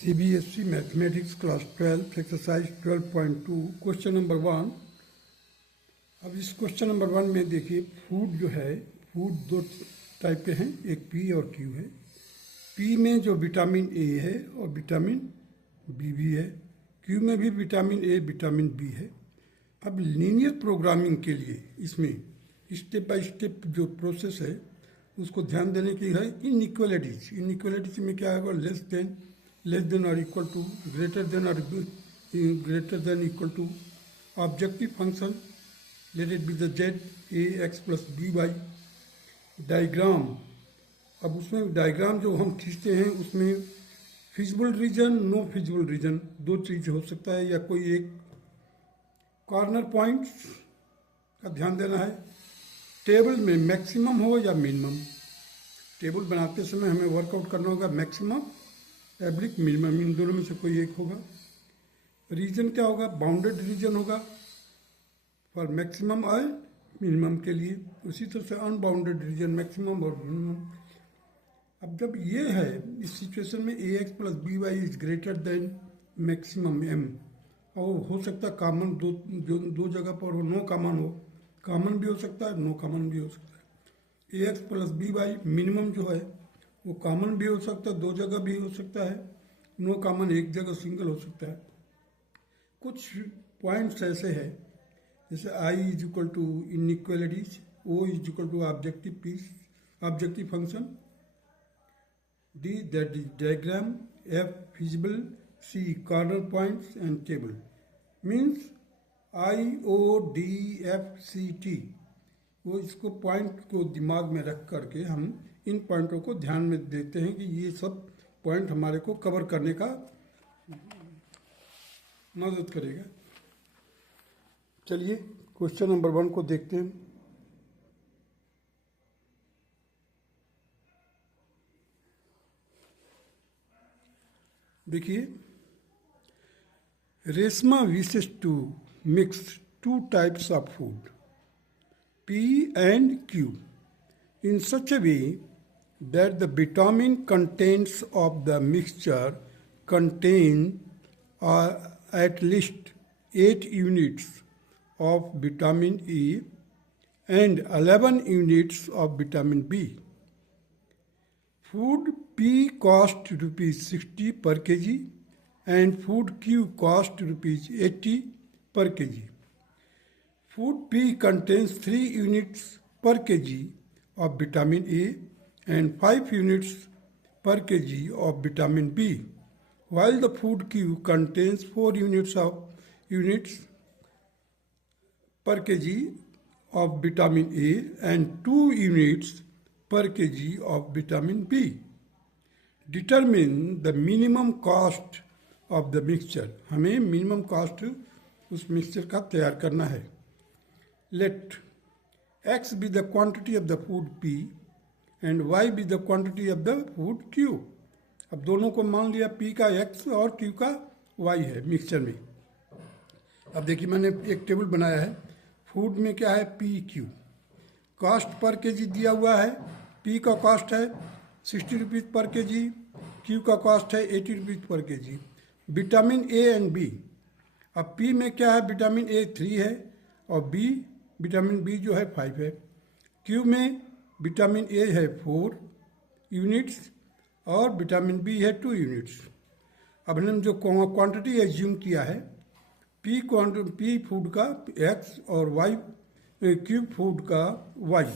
CBSE mathematics class 12 exercise 12.2 question number 1। अब इस question number 1 में देखिए फूड जो है, फूड दो टाइप के हैं, एक पी और क्यू है। पी में जो विटामिन ए है और विटामिन बी भी है, क्यू में भी विटामिन ए विटामिन बी है। अब लीनियर प्रोग्रामिंग के लिए इसमें स्टेप बाय स्टेप जो प्रोसेस है उसको ध्यान देने की है। इनइक्वलिटीज में क्या होगा, लेस देन और equal to, greater than equal to, objective function let it be the z a x plus B y. Diagram, अब उसमें डायग्राम जो हम खींचते हैं उसमें feasible region, no feasible region, दो चीज हो सकता है, या कोई एक कॉर्नर पॉइंट्स का ध्यान देना है। टेबल में मैक्सिमम हो या मिनिमम, टेबल बनाते समय हमें वर्कआउट करना होगा मैक्सिमम एब्लिक मिनिमम, इन दोनों में से कोई एक होगा। रीजन क्या होगा, बाउंडेड रीजन होगा फॉर मैक्सिमम और मिनिमम के लिए। उसी तरह से अनबाउंडेड रीजन मैक्सिमम और मिनिमम। अब जब ये है इस सिचुएशन में A x plus B Y is greater than maximum M, और हो सकता है कॉमन दो जगह पर हो, नो कॉमन हो, कॉमन भी हो सकता है, नो कॉमन भी हो सकता है। A x plus B Y minimum जो है वो कॉमन भी हो सकता है, दो जगह भी हो सकता है, नो कॉमन एक जगह सिंगल हो सकता है। कुछ पॉइंट्स ऐसे हैं जैसे I is equal to inequalities, O is equal to objective function, D that is diagram, F feasible, C corner points and table. Means I O D F C T, वो इसको point को दिमाग में रख करके हम इन पॉइंटों को ध्यान में देते हैं कि ये सब पॉइंट हमारे को कवर करने का मदद करेगा। चलिए क्वेश्चन नंबर 1 को देखते हैं। देखिए, Reshma wishes to mix two types of food P and Q in such a way that the vitamin contents of the mixture contain at least 8 units of vitamin E and 11 units of vitamin B. Food P cost rupees 60 per kg and food Q cost rupees 80 per kg. Food P contains 3 units per kg of vitamin A and 5 units per kg of vitamin B, while the food Q contains 4 units per kg of vitamin A and 2 units per kg of vitamin B. Determine the minimum cost of the mixture. हमें minimum cost उस mixture का तैयार करना है। Let x be the quantity of the food P and y be the quantity of the food Q. अब दोनों को मान लिया, P का x और Q का y है मिक्सचर में। अब देखिए मैंने एक टेबल बनाया है। फूड में क्या है, P Q, cost per KG दिया हुआ है। P का कॉस्ट है 60 रुपीज़ पर केजी, Q का कॉस्ट है 80 रुपीज़ पर KG. Vitamin A and B, अब P में क्या है, विटामिन A 3 है और विटामिन बी जो है 5 है। क्यू में विटामिन ए है 4 यूनिट्स और विटामिन बी है 2 यूनिट्स। अब हमने जो क्वांटिटी एज्यूम किया है, पी फूड का एक्स और वाई क्यू फूड का वाई।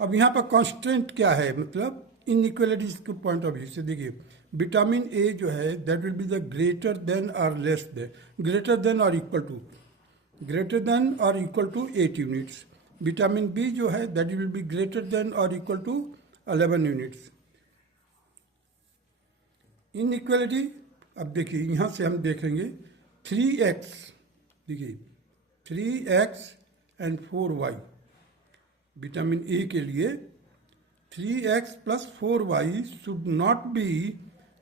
अब यहाँ पर कांस्टेंट क्या है, मतलब इनइक्वालिटीज के पॉइंट ऑफ व्यू से देखिए, विटामिन ए जो है that will be the greater than और लेस देन, ग्रेटर देन और equal to 8 units. Vitamin B जो है that will be greater than और इक्वल टू 11 यूनिट्स। इनइक्वालिटी, अब देखिए यहाँ से हम देखेंगे 3x, देखिए 3x and 4y। Vitamin A के लिए 3x plus 4y should not be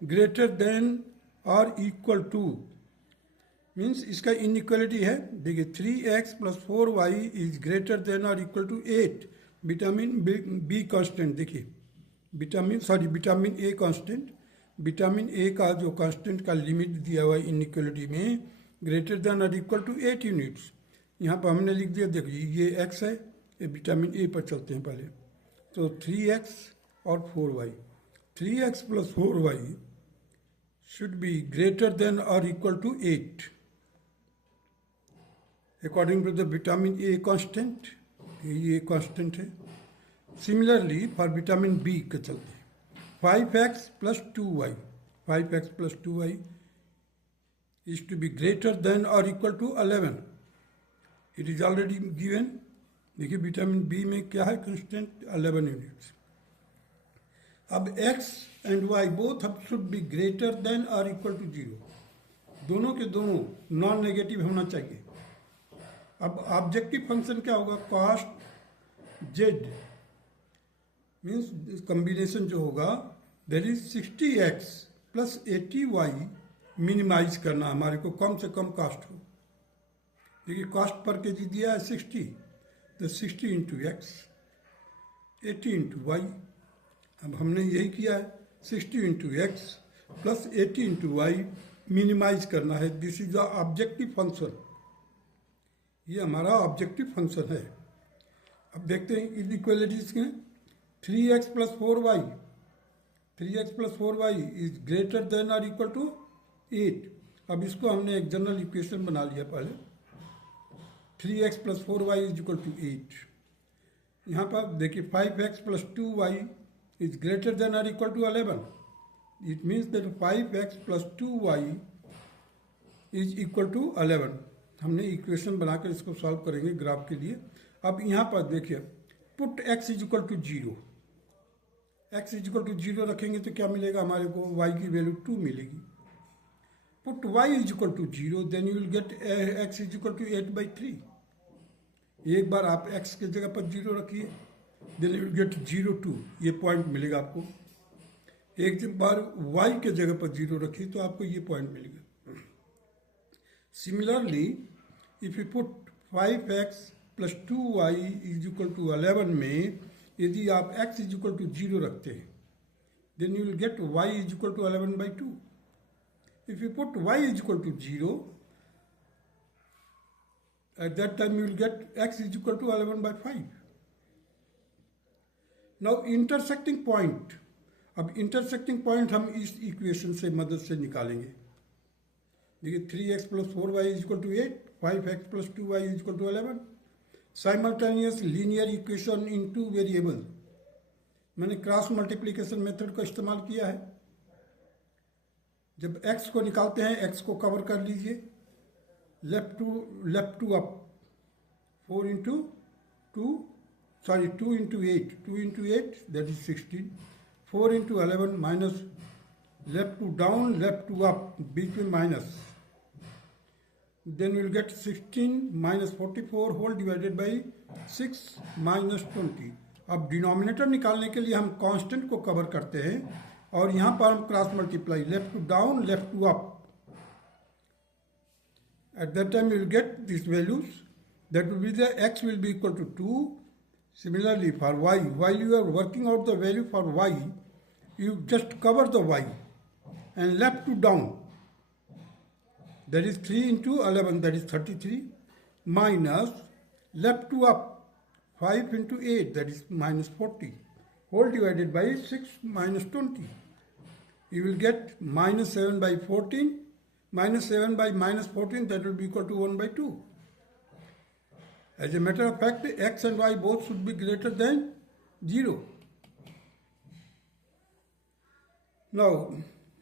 greater than और इक्वल टू, मीन्स इसका इनइक्वालिटी है। देखिए 3x plus 4y is greater than और equal to 8। Vitamin B constant, देखिए vitamin A constant, vitamin A का जो कांस्टेंट का लिमिट दिया हुआ है इनइक्वलिटी में ग्रेटर देन और इक्वल टू 8 यूनिट्स। यहाँ पर हमने लिख दिया, देखिए ये एक्स है, ये विटामिन ए पर चलते हैं पहले। तो 3x और 4y, 3x plus 4y should be greater than or equal to 8 according to the vitamin A constant। ये constant है। Similarly for vitamin B के चलते 5x plus 2y, 5x plus 2y is to be greater than or equal to 11। It is already given। देखिए vitamin B में क्या है constant 11 units. अब x and y both should be greater than और equal to 0। दोनों के दोनों non negative होना चाहिए। अब ऑब्जेक्टिव फंक्शन क्या होगा, कॉस्ट जेड मीन्स कॉम्बिनेशन जो होगा that is 60x plus 80y minimise करना, हमारे को कम से कम कॉस्ट हो। देखिए कॉस्ट पर केजी दिया है 60, तो 60 इंटू एक्स 80 इंटू वाई। अब हमने यही किया है, 60 into x plus 80 into y minimize करना है। This is the objective function, ये हमारा ऑब्जेक्टिव फंक्शन है। अब देखते हैं इनइक्वालिटीज के 3x plus 4y, 3x plus 4y is greater than और इक्वल टू 8। अब इसको हमने एक जनरल इक्वेशन बना लिया पहले, 3x plus 4y is equal to 8। यहाँ पर देखिए 5x plus 2y is greater than or equal to 11। It means that 5x plus 2y is equal to 11। हमने इक्वेशन बनाकर इसको सॉल्व करेंगे ग्राफ के लिए। अब यहाँ पर देखिए put x is equal to 0, x is equal to 0 रखेंगे तो क्या मिलेगा हमारे को, y की वैल्यू 2 मिलेगी। Put y is equal to 0 then you will get x is equal to 8/3। एक बार आप x के जगह पर 0 रखिए, देन यू गेट 0.2, ये पॉइंट मिलेगा आपको। एक बार y के जगह पर 0 रखिए तो आपको ये पॉइंट मिलेगा। Similarly if you put 5x plus 2y is equal to 11 में यदि आप x इज इक्वल टू 0 रखते हैं then you will get y is equal to 11/2। If you put y is equal to 0 at that time you will get x is equal to 11/5। Now intersecting point, अब intersecting point हम इस equation से मदद से निकालेंगे। देखिए 3x plus 4y is equal to 8, 5x plus 2y is equal to 11। Simultaneous linear equation in two variable, मैंने cross multiplication method का इस्तेमाल किया है। जब x को निकालते हैं x को कवर कर लीजिए, left to up 4 into 2 into 8, 2 into 8 that is 16, 4 into 11 minus left to down, left to up, बीच में minus, then we will get 16 minus 44 whole divided by 6 minus 20। अब डिनोमिनेटर निकालने के लिए हम कांस्टेंट को कवर करते हैं और यहाँ पर हम cross multiply, left to down, left to up. At that time you will get these values, that will be the x will be equal to 2। Similarly for y, while you are working out the value for y, you just cover the y and left to down, that is 3 into 11, that is 33, minus left to up 5 into 8, that is minus 40, whole divided by 6 minus 20. You will get minus 7/14, minus 7 by minus 14, that will be equal to 1/2. As a matter of fact, x and y both should be greater than 0. Now,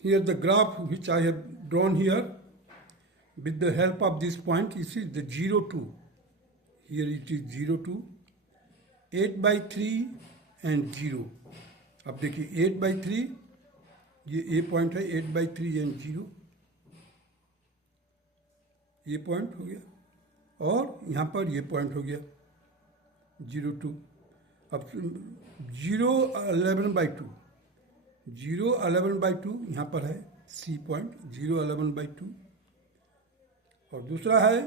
here the graph which I have drawn here with the help of this point, you see the 0.2. Here it is 0.2, 8/3 and 0. अब देखिए 8/3, ये a point है, 8/3 and 0, ये point हो गया और यहाँ पर ये पॉइंट हो गया 0.2। अब 0.11/2, 0.11/2 यहाँ पर है C पॉइंट, 0.11/2, और दूसरा है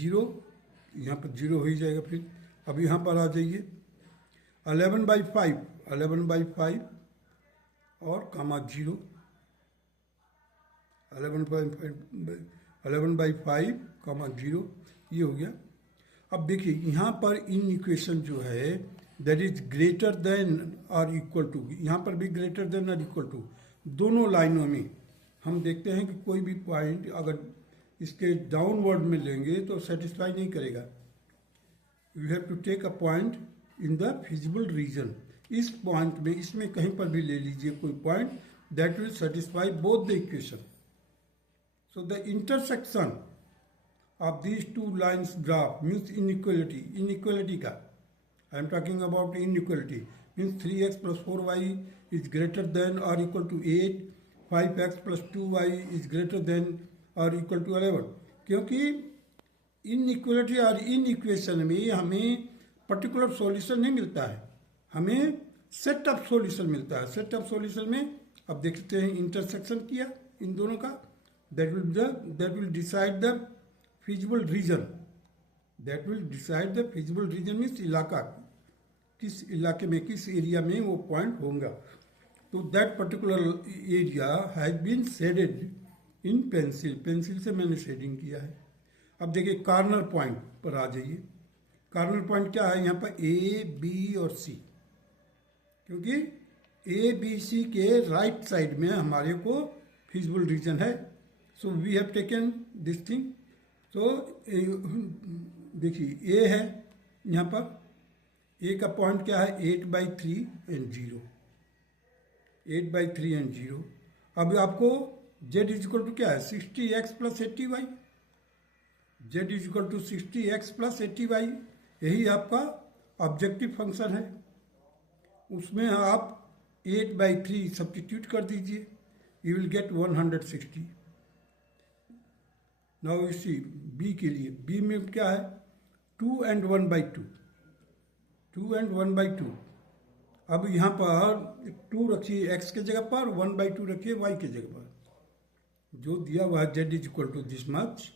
0, यहाँ पर 0 हो ही जाएगा। फिर अब यहाँ पर आ जाइए 11/5, 11/5 और कामा 0, 11/5 कामा 0, ये हो गया। अब देखिए यहाँ पर इन इक्वेशन जो है दैट इज ग्रेटर देन और इक्वल टू, यहाँ पर भी ग्रेटर देन और इक्वल टू, दोनों लाइनों में हम देखते हैं कि कोई भी पॉइंट अगर इसके डाउनवर्ड में लेंगे तो सेटिस्फाई नहीं करेगा। You have to take a point in the feasible region. इस पॉइंट में, इसमें कहीं पर भी ले लीजिए कोई point, that will satisfy both the equation. So the intersection of these two lines graph means inequality, inequality का I am talking about inequality, means 3x plus 4y is greater than or equal to 8, 5x plus 2y is greater than or equal to 11। क्योंकि inequality और inequation में हमें particular solution नहीं मिलता है, हमें set of solution मिलता है। सेट ऑफ सॉल्यूशन में अब देखते हैं इंटरसेक्शन किया इन दोनों का, that will decide the feasible reason, that will decide the feasible reason means इलाका, किस इलाके में, किस एरिया में वो पॉइंट होगा। तो that particular area has been shaded in pencil, pencil से मैंने शेडिंग किया है। अब देखिए कॉर्नर पॉइंट पर आ जाइए। कॉर्नर पॉइंट क्या है यहाँ पर, ए बी और सी, क्योंकि ए बी सी के राइट साइड में हमारे को फिजिबल रीजन है। So we have taken this thing. तो देखिए ए है यहाँ पर, ए का पॉइंट क्या है 8/3 एंड 0, 8/3 एंड 0। अब आपको z इक्वल टू क्या है 60x plus 80y, z equal to 60x plus 80y, यही आपका ऑब्जेक्टिव फंक्शन है। उसमें आप 8/3 सब्स्टिट्यूट कर दीजिए, यू विल गेट 160। नाउ इसी बी के लिए, बी में क्या है 2 and 1/2, 2 and 1/2। अब यहाँ पर 2 रखिए x के जगह पर, 1/2 रखिए y के जगह पर, जो दिया हुआ है z is equal to this much.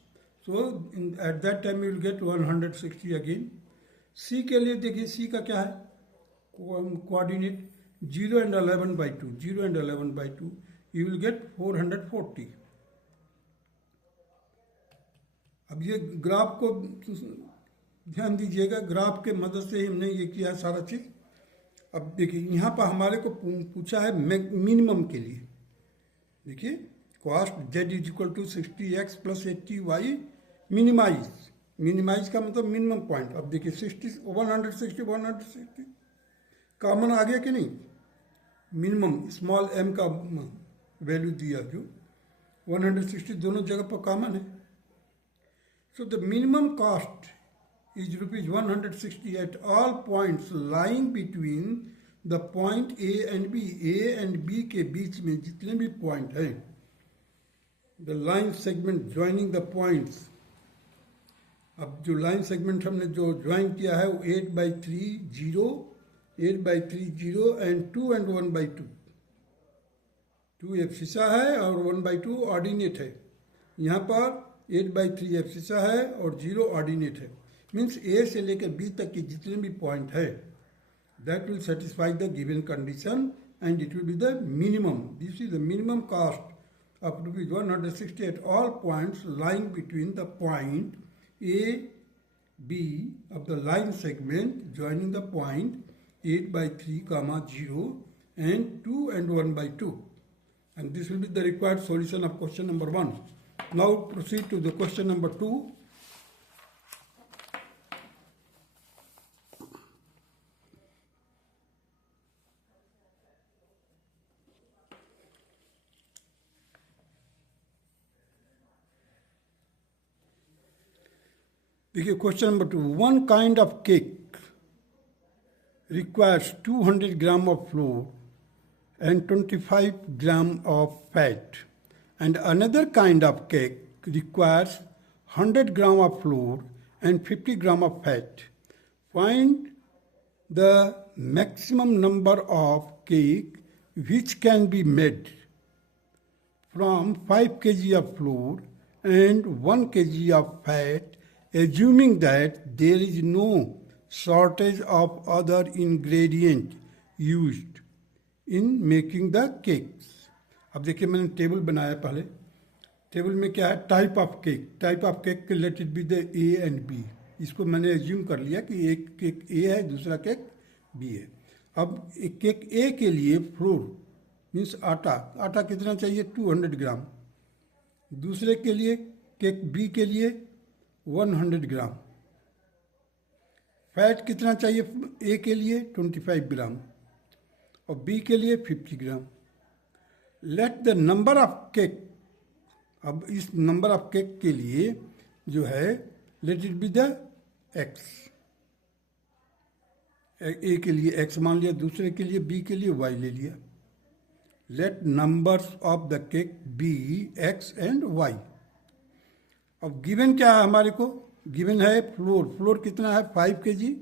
So at that time you will get 160 again. c के लिए देखिए, c का क्या है coordinate 0 and 11/2, 0 and 11/2, you will get 440। अब ये ग्राफ को ध्यान दीजिएगा, ग्राफ के मदद से हमने ये किया है सारा चीज। अब देखिए यहाँ पर हमारे को पूछा है मिनिमम के लिए। देखिए cost z is equal to 60x plus 80y minimize, minimize का मतलब मिनिमम पॉइंट। अब देखिए 160 कॉमन आ गया कि नहीं, मिनिमम स्मॉल m का वैल्यू दिया जो 160 दोनों जगह पर कॉमन है। So the minimum cost is rupees 160 at all points lying between the point A and B, A and B के बीच में जितने भी पॉइंट हैं, the line segment joining the points। अब जो लाइन सेगमेंट हमने जो ज्वाइन किया है वो 8/3 0, 8/3 0 एंड 2 and 1/2, 2 एब्सिसा है और 1/2 ऑर्डिनेट है। यहाँ पर 8/3 एब्सिसा है और 0 ऑर्डिनेट है, मीन्स ए से लेकर बी तक की जितने भी पॉइंट है that will satisfy the given condition and it will be the minimum. This is the minimum cost of rupees 160 at all points lying between the point A B of the line segment joining the point 8/3, 0 and 2 and 1/2, and this will be the required solution of question number 1. Now proceed to the question number 2. देखिए question number 2, one kind of cake requires 200 gram of flour and 25 gram of fat, and another kind of cake requires 100 gram of flour and 50 gram of fat. Find the maximum number of cake which can be made from 5 kg of flour and 1 kg of fat, assuming that there is no shortage of other ingredient used. In making the cakes. अब देखिए मैंने table बनाया पहले। Table में क्या है, type of cake. Type of cake related with A and B. इसको मैंने एज्यूम कर लिया कि एक केक ए है, दूसरा केक बी है। अब एक केक ए के लिए फ्लोर मीन्स आटा, आटा कितना चाहिए 200 ग्राम। दूसरे के लिए केक बी के लिए 100 ग्राम। फैट कितना चाहिए ए के लिए 25 ग्राम और बी के लिए 50 gram. Let the number of cake, अब इस नंबर ऑफ केक के लिए जो है let it be the X. A के लिए एक्स मान लिया, दूसरे के लिए बी के लिए वाई ले लिया। Let numbers of the cake be x and y. अब गिवन क्या है हमारे को, गिवन है फ्लोर। फ्लोर कितना है 5 kg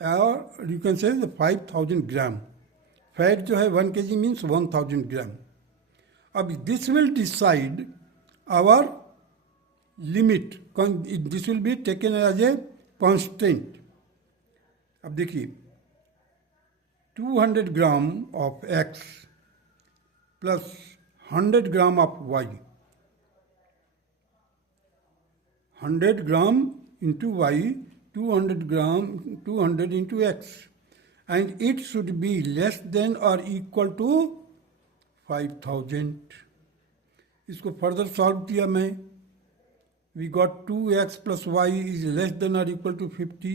और you can say 5000 gram. Fat जो है 1 kg मीन्स 1000 ग्राम। अब this will decide our limit, this will be taken as a constant. अब देखिए 200 gram of x plus 100 gram of y, 100 gram into y, 200 gram 200 into x, and it should be less than or equal to 5000। इसको further solve किया मैं, we got 2x plus y is less than or equal to 50।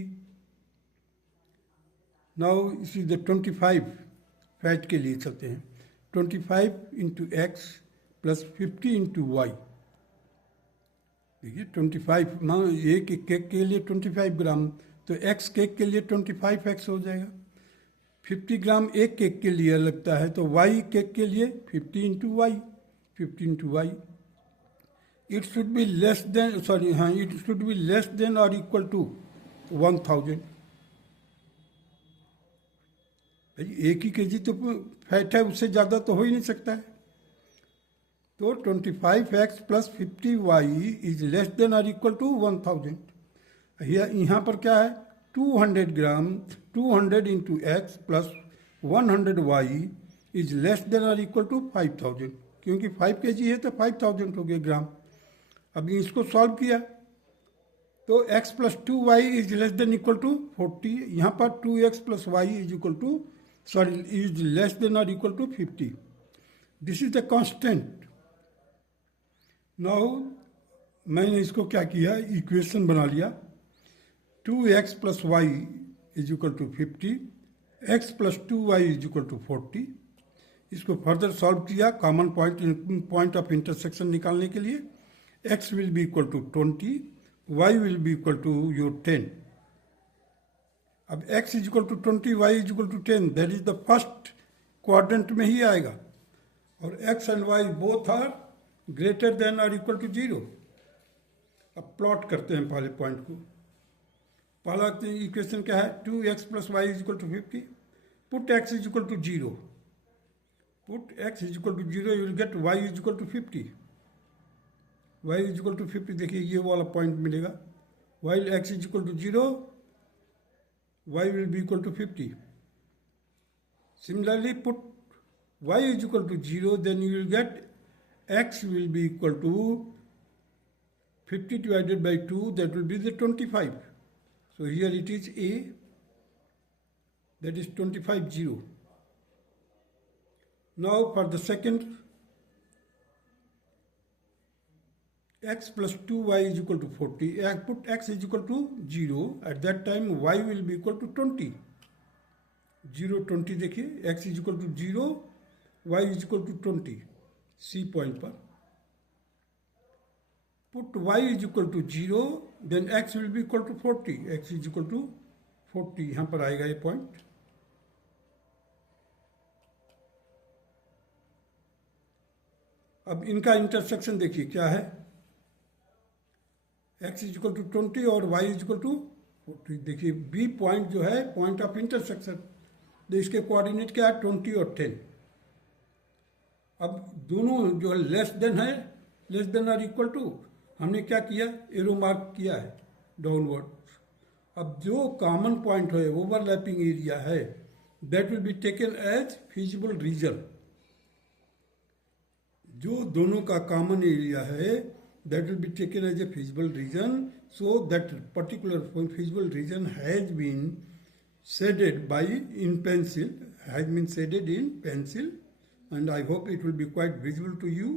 now इसी the 25 fat के लिए चलते हैं। 25 into x plus 50 into y। देखिए 25 मान एक केक के लिए 25 ग्राम, तो x केक के लिए 25x हो जाएगा। 50 ग्राम एक केक के लिए लगता है, तो y केक के लिए 50 into Y, 50 into Y. It should be less than, sorry हाँ, it should be less than और इक्वल टू 1000। भाई एक ही केजी तो फैट है, उससे ज़्यादा तो हो ही नहीं सकता है। तो 25x plus 50y is less than और इक्वल टू 1000। यहाँ पर क्या है 200 gram, 200 into x plus 100y is less than और इक्वल टू 5000, क्योंकि 5 kg है तो 5000 हो गए ग्राम। अभी इसको सॉल्व किया तो x plus 2y is less than equal to 40। यहाँ पर 2x plus y is equal to, sorry is less than और equal to 50। This is the constant. Now मैंने इसको क्या किया, इक्वेशन बना लिया। 2x plus Y is equal to 50, x plus 2y is equal to 40। इसको फर्दर सॉल्व किया common point of intersection निकालने के लिए। x will be equal to 20, y will be equal to your 10। अब x is equal to 20, y is equal to 10, that is the first quadrant में ही आएगा। और x and y both are greater than और equal to 0। अब plot करते हैं पहले पॉइंट को। पहला इक्वेशन क्या है 2x plus Y is equal to 50। Put x is equal to 0, put x is equal to 0, you will get y is equal to 50। y is equal to 50, देखिए ये वाला पॉइंट मिलेगा। While x is equal to 0, y will be equal to 50। Similarly put y is equal to 0, then you will get x will be equal to 50 divided by 2, that will be the 25. So here it is A, that is 25 0. Now for the second, x plus 2y is equal to 40. I put x is equal to 0, at that time y will be equal to 20. 0 20 देखिए, x is equal to 0, y is equal to 20। C point पर put y is equal to 0, then x will be equal to 40, x is equal to 40, यहां पर आएगा ये point. अब इनका intersection देखिए क्या है, x इज इक्वल टू 20 और y इज इक्वल टू 40। देखिए बी पॉइंट जो है पॉइंट ऑफ इंटरसेक्शन, तो इसके कोऑर्डिनेट क्या है 20 और 10। अब दोनों जो लेस देन है, लेस देन और इक्वल टू, हमने क्या किया एरो मार्क किया है डाउनवर्ड। अब जो कॉमन पॉइंट है ओवरलैपिंग एरिया है that will be taken as feasible region. जो दोनों का कॉमन एरिया है that will be taken as a feasible region, so that particular feasible region has been shaded by in pencil, has been shaded in pencil, and I hope it will be quite visible to you.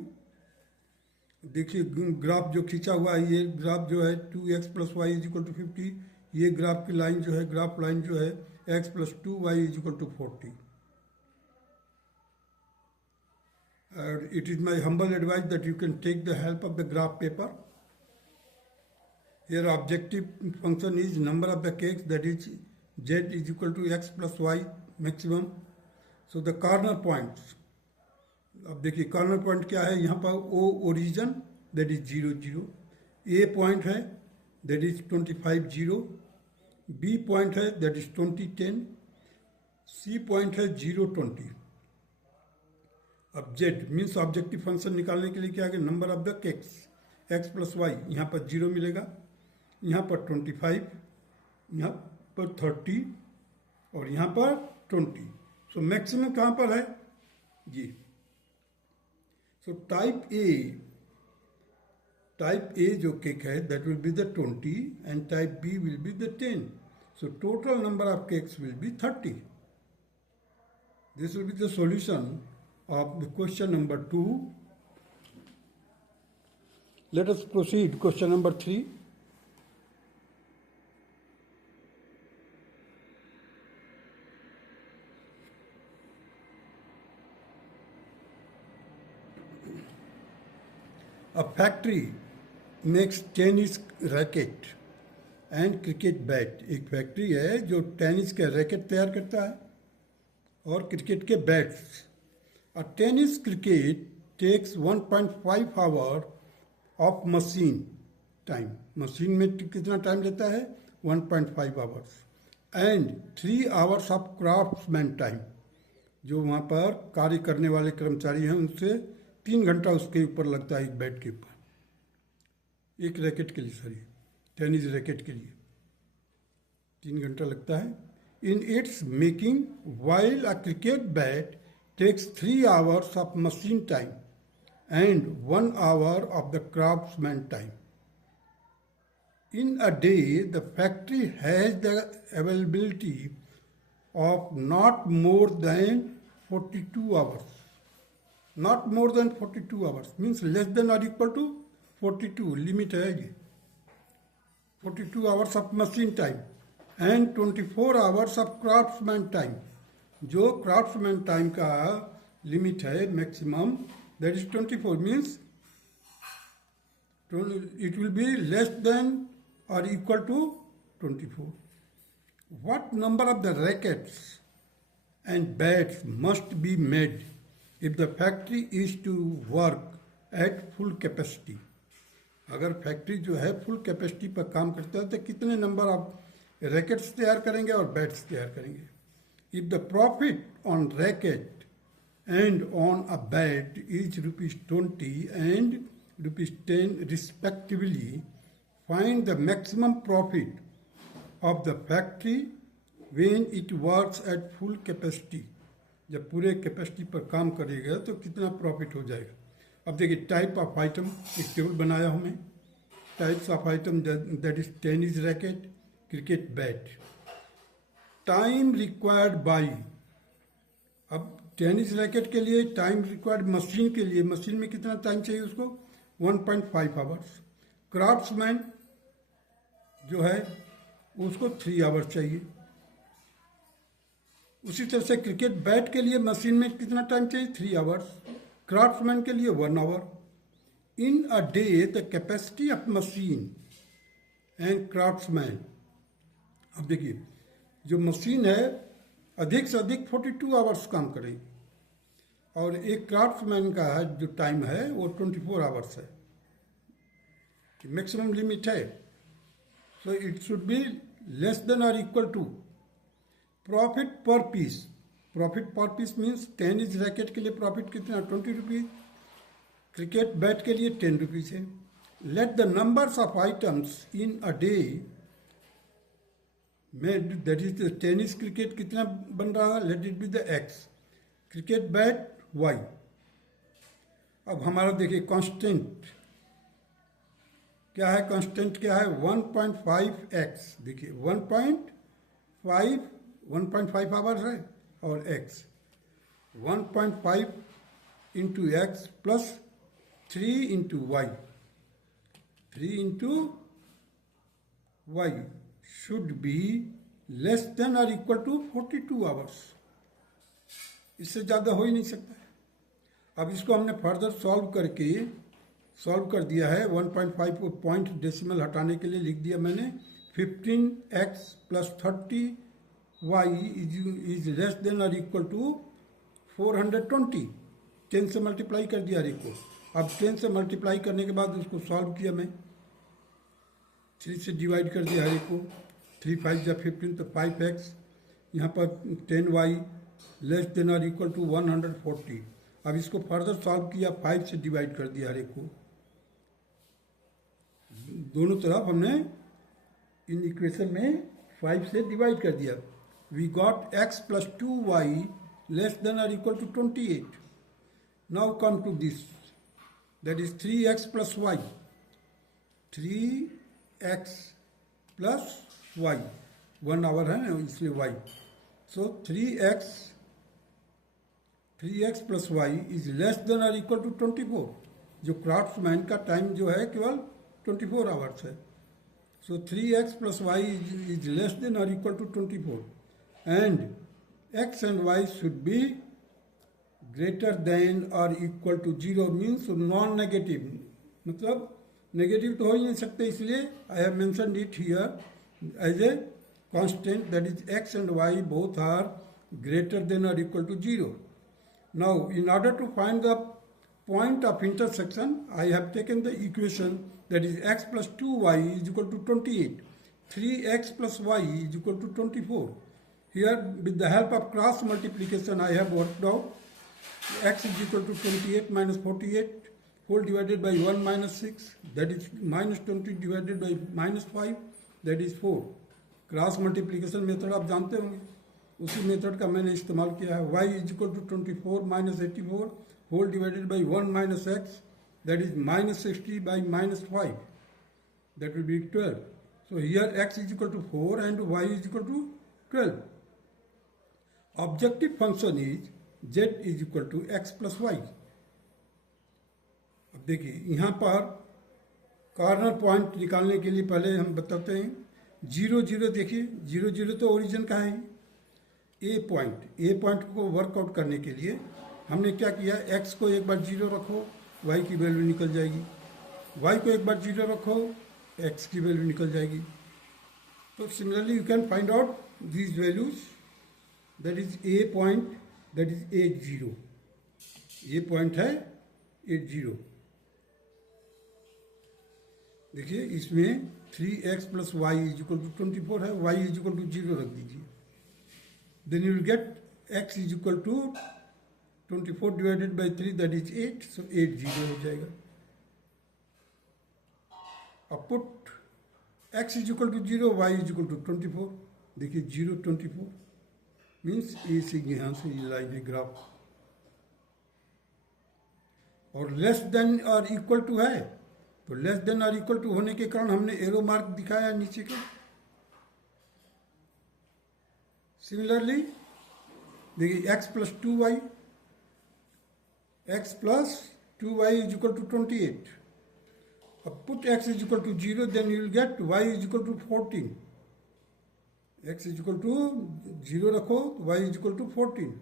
देखिए graph जो खींचा हुआ है, ये graph जो है 2x plus Y is equal to 50, ये graph की लाइन जो है, ग्राफ लाइन जो है x plus 2y is equal to 40. And it is my humble advice that you can take the help of the graph paper. Here objective function is number of the cakes, that is z is equal to x plus y maximum. So the corner points, अब देखिए corner point क्या है, यहाँ पर O origin that is 0 0, A point है that is 25 0, B point है that is 20 10, C point है 0 20. अब Z मीन्स ऑब्जेक्टिव फंक्शन निकालने के लिए क्या है, number of the cakes x plus y, यहाँ पर 0 मिलेगा, यहाँ पर 25, यहाँ पर 30 और यहाँ पर 20. सो मैक्सिमम कहाँ पर है जी. सो टाइप ए जो केक है that will be the 20 and type B will be the 10. So total number of cakes will be 30. This will be the solution of the question number 2. Let us proceed. Question number 3. A factory makes tennis racket and cricket bat. एक factory है जो tennis के racket तैयार करता है और cricket के bats. A tennis cricket takes 1.5 hour of machine time. Machine में कितना टाइम लेता है 1.5 hours. And 3 hours of craftsman time. जो वहाँ पर कार्य करने वाले कर्मचारी हैं उनसे 3 घंटा उसके ऊपर लगता है एक बैट के ऊपर, एक रैकेट के लिए, सॉरी टेनिस रैकेट के लिए 3 घंटा लगता है. In its making, while a cricket bat takes 3 hours of machine time and 1 hour of the craftsman time. In a day, the factory has the availability of not more than 42 hours. Not more than 42 hours means less than or equal to 42, limit है ये. 42 hours of machine time and 24 hours of craftsman time. जो craftsman time का limit है maximum that is 24, means it will be less than और equal to 24. What number of the rackets and bats must be made if the factory is to work at full capacity. अगर factory जो है full capacity पर काम करता है तो कितने नंबर ऑफ रैकेट्स तैयार करेंगे और बैट्स तैयार करेंगे. If the profit on racket and on a bat is rupees 20 and rupees 10 respectively, find the maximum profit of the factory when it works at full capacity. जब पूरे capacity पर काम करेगा तो कितना प्रॉफिट हो जाएगा. अब देखिए टाइप ऑफ आइटम, एक टेबल बनाया हूँ मैं. Types of item that is tennis racket, cricket bat. Time required by, अब टेनिस रैकेट के लिए टाइम रिक्वायर्ड मशीन के लिए, मशीन में कितना टाइम चाहिए उसको 1.5 आवर्स. क्राफ्ट्समैन जो है उसको 3 आवर्स चाहिए. उसी तरह से क्रिकेट बैट के लिए मशीन में कितना टाइम चाहिए 3 आवर्स, क्राफ्ट्समैन के लिए 1 hour. In a day the capacity of machine and craftsman. अब देखिए जो मशीन है अधिक से अधिक 42 आवर्स काम करेगी और एक क्राफ्ट्समैन का जो टाइम है वो 24 आवर्स है, मैक्सिमम लिमिट है. So it should be less than और इक्वल टू प्रॉफिट पर पीस. प्रॉफिट पर पीस मीन्स टेनिस रैकेट के लिए प्रॉफिट कितना 20 रुपीज, क्रिकेट बैट के लिए 10 रुपीज है. Let the numbers of items in a day में दैट इज टेनिस क्रिकेट कितना बन रहा है, let it be the x, cricket bat y. अब हमारा देखिए कांस्टेंट क्या है, कांस्टेंट क्या है 1.5x, देखिए 1.5 आवर्स है और x 1.5 into x plus 3 into y, 3 into y should be less than और इक्वल टू 42 आवर्स। इससे ज़्यादा हो ही नहीं सकता है। अब इसको हमने फर्दर सॉल्व कर दिया है। 1.5 को पॉइंट डेसिमल हटाने के लिए लिख दिया मैंने 15x plus 30y is less than और इक्वल टू 420। 10 से मल्टीप्लाई कर दिया अरे को। अब 10 से मल्टीप्लाई करने के बाद उसको सॉल्व किया मैं, 3 से डिवाइड कर दिया हर को, 3 5 या 15 तो 5x, यहाँ पर 10y लेस देन और इक्वल टू 140। अब इसको फर्दर सॉल्व किया, 5 से डिवाइड कर दिया हर एक को। दोनों तरफ हमने इन इक्वेशन में 5 से डिवाइड कर दिया। We got x plus 2y less than और equal to 28। Now come to this, that is 3x plus y, 3x plus y, 1 hour है ना इसलिए y, so 3x plus y is less than और equal to 24। जो craftsman का time जो है केवल 24 आवर्स है। So 3x plus y is less than और equal to 24 and x and y should be greater than और equal to 0 means non negative, मतलब नेगेटिव तो हो ही नहीं सकते, इसलिए I have mentioned it here as a constant, that is x and y both are greater than or equal to 0. Now in order to find the point of intersection, I have taken the equation that is x plus 2y is equal to 28, 3x plus y is equal to 24. Here with the help of cross multiplication I have worked out x is equal to 28 minus 48 whole divided by 1 minus 6, that is minus 20 divided by minus 5, that is 4. Cross multiplication method आप जानते होंगे, उसी method का मैंने इस्तेमाल किया है। y is equal to 24 minus 84 whole divided by 1 minus x, that is minus 60 by minus 5, that will be 12. So here x is equal to 4 and y is equal to 12. Objective function is z is equal to x plus y. अब देखिए यहाँ पर corner point निकालने के लिए पहले हम बताते हैं 0 0, देखिए 0 0 तो ओरिजिन का है। ए पॉइंट को वर्कआउट करने के लिए हमने क्या किया, x को एक बार 0 रखो, y की वैल्यू निकल जाएगी, y को एक बार 0 रखो, x की वैल्यू निकल जाएगी। तो similarly you can find out these values, that is a point, that is 8 0, ये पॉइंट है 8 0। देखिए इसमें 3x plus Y is equal to 24 है, y इज इक्वल टू 0 रख दीजिए, then you will get x is equal to 24 divided by 3, that is 8, so 8 0 हो जाएगा। अब put x is equal to 0, y is equal to 24, देखिए 0 24 means ए से यहाँ से ये लाइन है ग्राफ, और लेस देन और इक्वल टू है, तो लेस देन और इक्वल टू होने के कारण हमने एरो मार्क दिखाया नीचे के। सिमिलरली देखिए x plus 2y, x plus 2y is equal to 28। अब put x is equal to 0, then you will get y is equal to 14। x is equal to 0 रखो, y is equal to 14,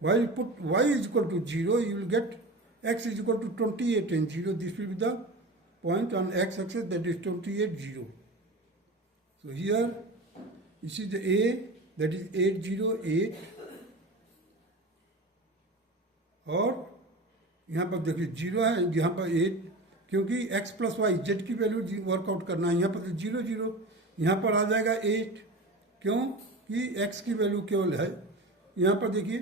while put y is equal to 0, you will get x is equal to 28 and 0. This will be the point on x-axis, that is 28 0. So here you see the a, that is 808, और यहाँ पर देखिए 0 है, यहाँ पर 8, क्योंकि x plus Y z की value workout करना है, यहाँ पर तो 0 0, यहाँ पर आ जाएगा 8, क्यों कि x की वैल्यू केवल है। यहाँ पर देखिए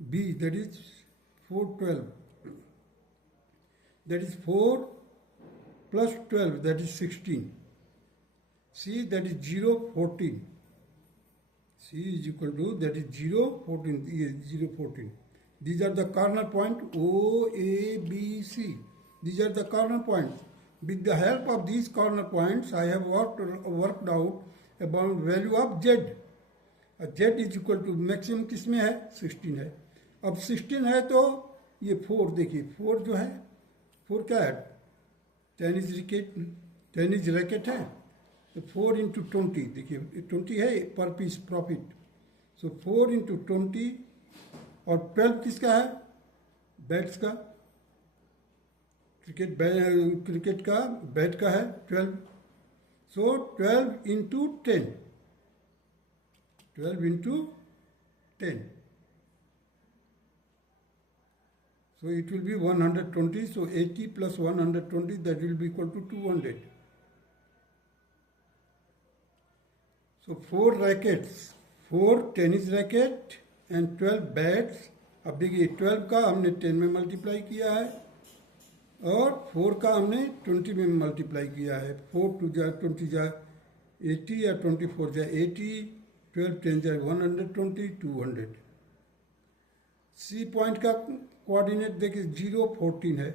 b, that is 412, that is 4 plus 12, that is 16. C, that is 0 14. C is equal to, that is 0, 14, 0, 14. These are the corner point O, A, B, C. These are the corner points. With the help of these corner points, I have worked out about value of Z. Z is equal to maximum किस में है 16 है. अब 16 है तो ये 4 देखिए 4 जो है 4 क्या है टेनिस रैकेट है तो 4 इंटू 20 देखिए 20 है पर पीस प्रॉफिट. सो 4 इंटू 20 और 12 किसका है बैट्स का क्रिकेट का बैट का है 12. सो 12 into 10 12 into 10. So it will be 120. So 80 plus 120, that will be equal to 200. So 4 rackets, 4 tennis racket and 12 bats. अब देखिए 12 का हमने 10 में मल्टीप्लाई किया है और 4 का हमने 20 में मल्टीप्लाई किया है. 4 2 जा 20 जा 80 या 24 जा 80. 12 10 जाए 120 200. सी पॉइंट का कोऑर्डिनेट देखिए 0 14 है.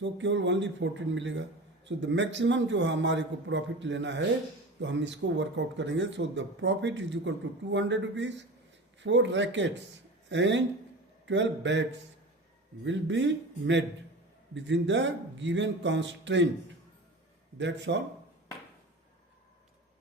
सो केवल ओनली 14 मिलेगा. सो द मैक्सिमम जो हमारे को प्रॉफिट लेना है तो हम इसको वर्कआउट करेंगे. So the profit is equal to 200 rupees. 4 rackets and 12 bats will be made within the given constraint. That's all.